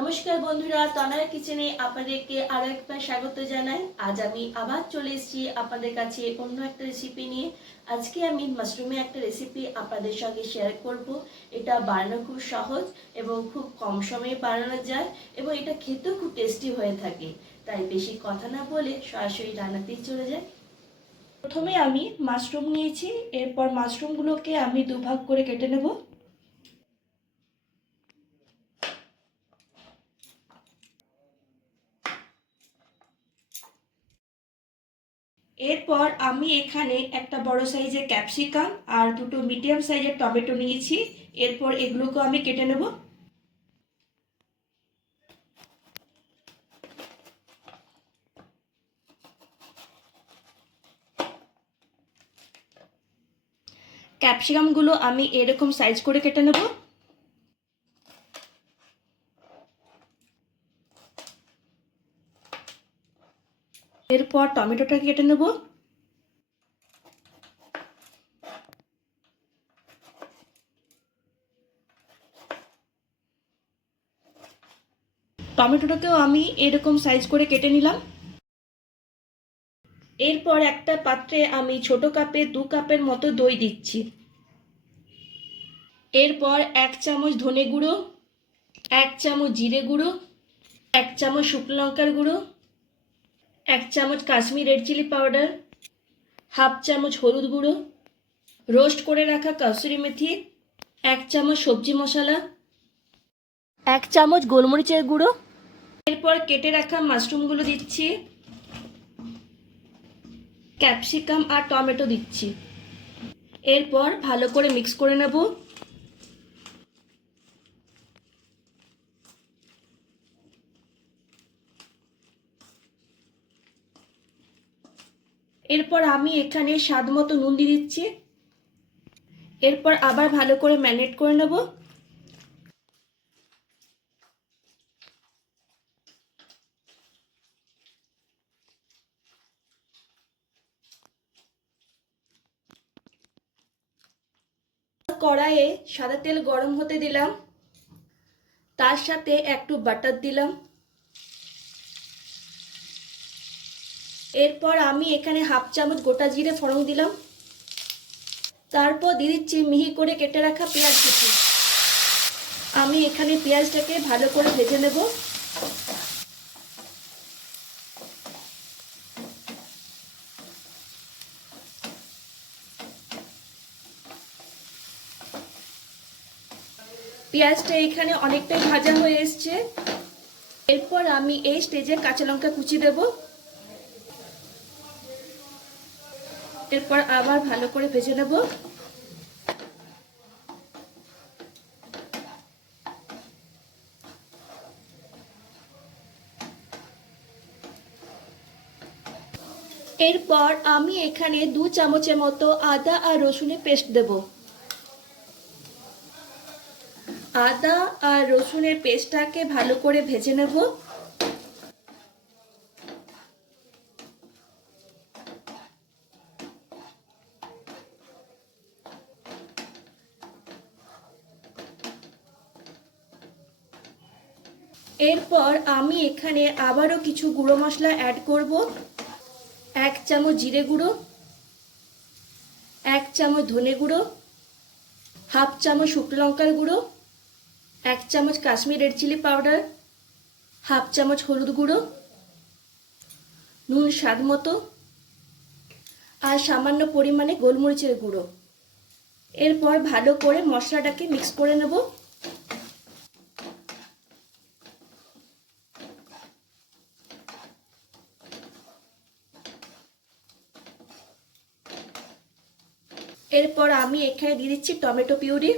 নমস্কার বন্ধুরা, তনয়া কিচেনে আপনাদেরকে আরো একবার স্বাগত জানাই। আজ আমি আবার চলে এসেছি আপনাদের কাছে অন্য একটা রেসিপি নিয়ে। আজকে আমি মাশরুমের একটা রেসিপি আপনাদের সঙ্গে শেয়ার করব। এটা বানানো খুব সহজ এবং খুব কম সময়ে বানানো যায় এবং এটা খেতেও খুব টেস্টি হয়ে থাকে। তাই বেশি কথা না বলে সরাসরি রান্নাতেই চলে যাই। প্রথমে আমি মাশরুম নিয়েছি, এরপর মাশরুমগুলোকে আমি দুভাগ করে কেটে নেব। এরপর আমি এখানে একটা বড় সাইজের ক্যাপসিকাম আর দুটো মিডিয়াম সাইজের টমেটো নিয়েছি। এরপর এগুলোকে আমি কেটে নেব। ক্যাপসিকামগুলো আমি এরকম সাইজ করে কেটে নেব। এরপর টমেটোটা কেটে নেব। টমেটোটাকেও আমি এরকম সাইজ করে কেটে নিলাম। এরপর একটা পাত্রে আমি ছোট কাপে 2 কাপের মতো দই দিচ্ছি। এরপর 1 চামচ ধনে গুঁড়ো, 1 চামচ জিরে গুঁড়ো, 1 চামচ শুকনো লঙ্কার গুঁড়ো, 1 চামচ Kashmiri red chilli powder, half চামচ হলুদ গুঁড়ো, রোস্ট করে রাখা কসুরি মেথি, 1 চামচ সবজি মশলা, 1 চামচ গোলমরিচের গুঁড়ো। এরপর কেটে রাখা মাশরুমগুলো দিচ্ছি, ক্যাপসিকাম আর টমেটো দিচ্ছি। এরপর ভালো করে মিক্স করে নেব। এরপর আমি এখানে স্বাদ মতো নুন দিয়ে দিচ্ছি। এরপর আবার ভালো করে ম্যারিনেট করে নেব। কড়াইয়ে সাদা তেল গরম হতে দিলাম, তার সাথে একটু বাটার দিলাম। এরপর আমি এখানে হাফ চামচ গোটা জিরে ফোড়ন দিলাম। তারপর দিয়ে দিচ্ছি মিহি করে কেটে রাখা পেঁয়াজ কুচি। আমি এখানে পেঁয়াজটাকে ভালো করে ভেজে নেব। পেঁয়াজটা এখানে অনেকটাই ভাজা হয়ে এসছে। এরপর আমি এই স্টেজে কাঁচা লঙ্কা কুচি দেব। এরপর আবার ভালো করে ভেজে নেব। এরপর আমি এখানে 2 চামচের মতো আদা আর রসুনের পেস্ট দেব। আদা আর রসুনের পেস্টটাকে ভালো করে ভেজে নেব। এরপর আমি এখানে আবারও কিছু গুঁড়ো মশলা অ্যাড করব। 1 চামচ জিরে গুঁড়ো, 1 চামচ ধনে গুঁড়ো, হাফ চামচ শুকনো লঙ্কার গুঁড়ো, 1 চামচ Kashmiri red chilli powder, half চামচ হলুদ গুঁড়ো, নুন স্বাদ মতো আর সামান্য পরিমাণে গোলমরিচের গুঁড়ো। এরপর ভালো করে মশলাটাকে মিক্স করে নেব। এরপর আমি এখানে দিয়ে দিচ্ছি টমেটো পিউরি।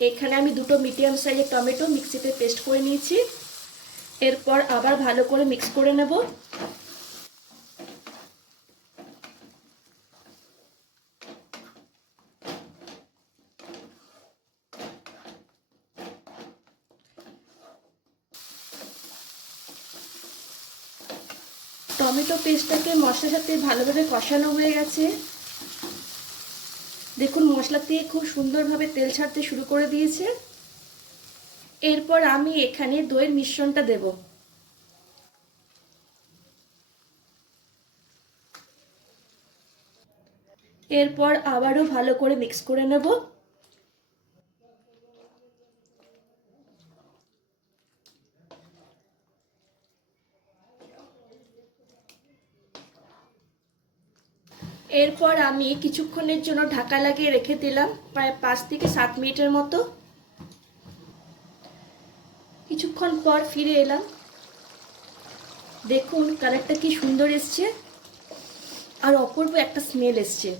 এখানে আমি দুটো মিডিয়াম সাইজের টমেটো মিক্সিতে পেস্ট করে নিয়েছি। এরপর আবার ভালো করে মিক্স করে নেব। টমেটো পেস্টটাকে মশলার সাথে ভালোভাবে কষানো হয়ে গেছে। দেখুন মশলা থেকে খুব সুন্দরভাবে তেল ছাড়তে শুরু করে দিয়েছে। এরপর আমি এখানে দইয়ের মিশ্রণটা দেব। এরপর আবারও ভালো করে মিক্স করে নেব। এরপর আমি কিছুক্ষণের জন্য ঢাকা লাগিয়ে রেখে দিলাম, প্রায় 5 থেকে 7 মিনিটের মতো। কিছুক্ষণ পর ফিরে এলাম। দেখুন কালারটা কি সুন্দর এসছে আর অপূর্ব একটা স্মেল এসছে।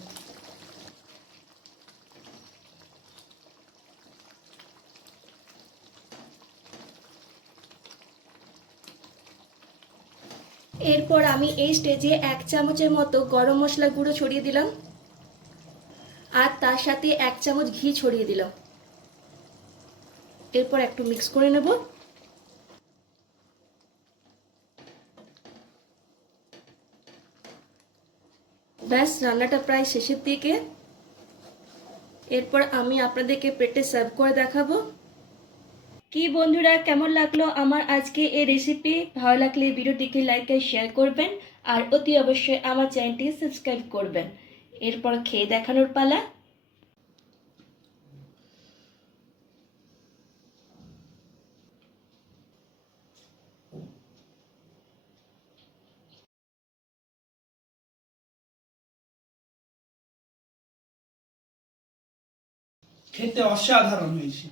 এরপর আমি এই স্টেজে 1 চামচের মতো গরম মশলা গুঁড়ো ছড়িয়ে দিলাম আর তার সাথে 1 চামচ ঘি ছড়িয়ে দিলাম। এরপর একটু মিক্স করে নেব। ব্যাস, রান্নাটা প্রায় শেষের দিকে। এরপর আমি আপনাদেরকে প্লেটে সার্ভ করে দেখাবো। কি বন্ধুরা, কেমন লাগলো আমার আজকে এই রেসিপি? ভালো লাগলে ভিডিওটিকে লাইক আর শেয়ার করবেন আর অতি অবশ্যই আমার চ্যানেলটি সাবস্ক্রাইব করবেন। এরপর খেয়ে দেখানোর পালা। খেতে অসাধারণ হয়েছে।